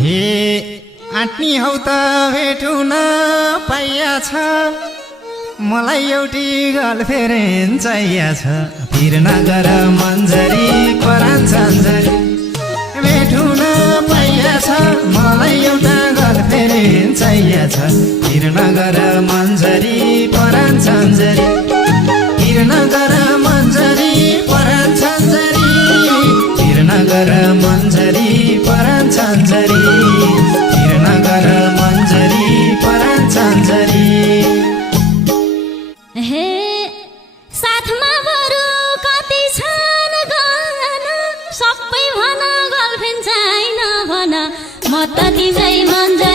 हे आँट्नी हौ त भेटु न पाइया छ मलाई एउटी गर्लफ्रेन्ड चाहिया छ फिर नगर मन्जरी परान छन्जरी भेटु न पाइया छ मलाई एउटा गर्लफ्रेन्ड चाहिया छ फिर नगर मन्जरी परान छन्जरी फिर नगर मन्जरी परान छन्जरी फिर नगर मन्जरी परान छन्जरी फिर नगर मन्जरी परान छन्जरी हे साथमा बरु कति छन् गन सबै भन गर्लफ्रेन्ड छैन भन म त तिम्रै मन्जरी